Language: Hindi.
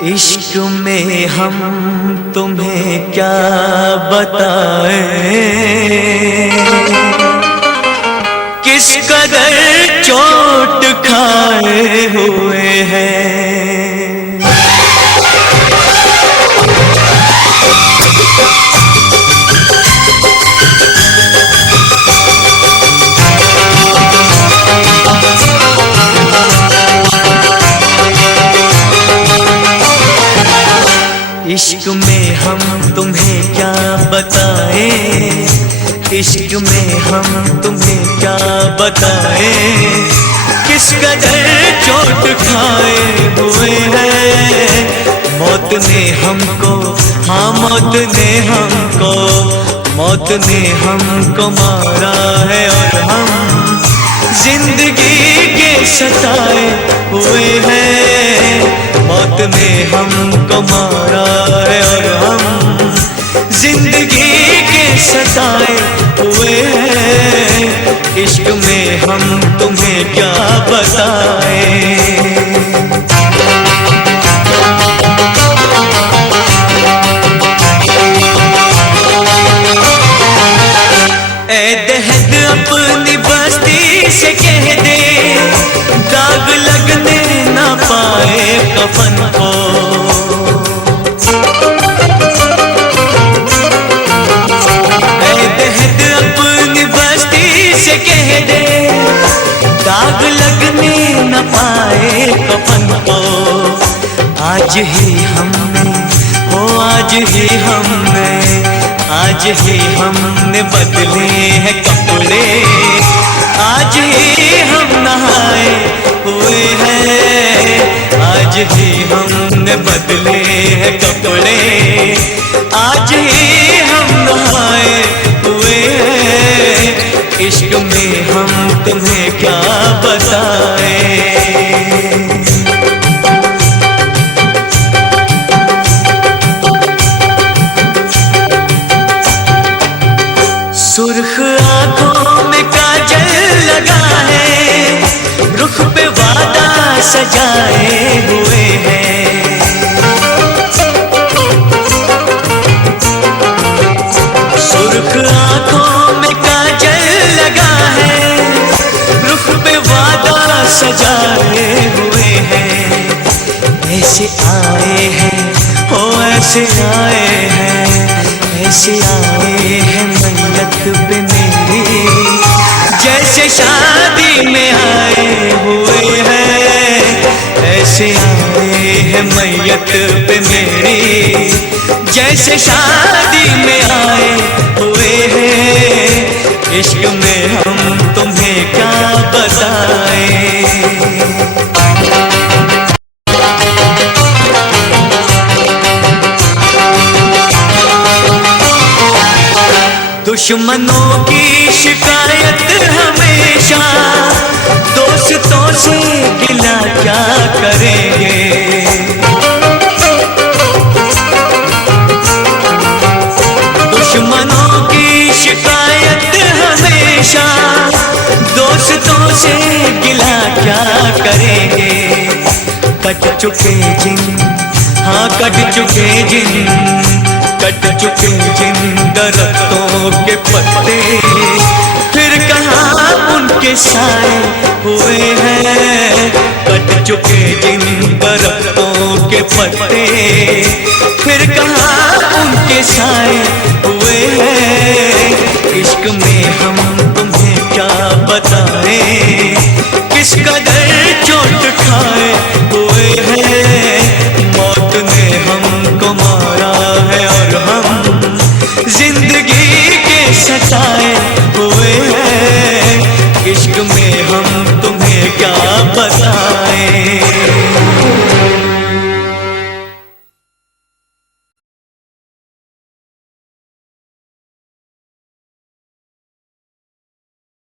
इश्क में हम तुम्हें क्या बताएं, किस कदर चोट खाए हुए हैं। इश्क में हम तुम्हें क्या बताएं, इश्क में हम तुम्हें क्या बताएं, किस कदर चोट खाए हुए हैं। मौत ने हमको, हाँ मौत ने हमको, मौत ने हमको मारा है और हम जिंदगी के सताए हुए हैं। मौत ने हमको मारा है और हम जिंदगी के सताए हुए हैं। इश्क में हम तुम्हें क्या बताएं। ऐ दहद अपनी बस्ती से कह दे, दाग लगने ना पाए कफन को। ऐ दहद अपनी बस्ती से कह दे, दाग लगने न पाए कफन को। आज ही हमने, हो आज ही हमने, आज ही हमने बदले हैं कपड़े, आज ही हम नहाए हुए हैं। आज ही हमने बदले हैं कपड़े, आज ही हम नहाए हुए हैं। इश्क में हम तुम्हें क्या बताएं। सुर्ख आंखों में काजल लगा है, रुख पे वादा सजाए हुए हैं। सुर्ख आंखों में काजल लगा है, रुख पे वादा सजाए हुए हैं। ऐसे आए हैं, हो ऐसे आए हैं, ऐसे आए हैं मैयत पे मेरी, जैसे शादी में आए हुए हैं। ऐसे आए हैं मैयत पे मेरी, जैसे शादी में आए हुए हैं। इश्क में हम तुम्हें क्या बताएं। दुश्मनों की शिकायत हमेशा, दोस्तों से गिला क्या करेंगे। दुश्मनों की शिकायत हमेशा, दोस्तों से गिला क्या करेंगे। कट चुके जिन, हाँ कट चुके जिन, कट चुके जिन दरख्तों के पत्ते, फिर कहाँ उनके साए हुए हैं। कट चुके जिन दरख्तों के पत्ते, फिर कहाँ उनके साए हुए हैं। इश्क में हम तुम्हें क्या बताएं, किस कदर चोट खाए हुए हैं। मौत ने हमको मारा है और हम जिंदगी के सताए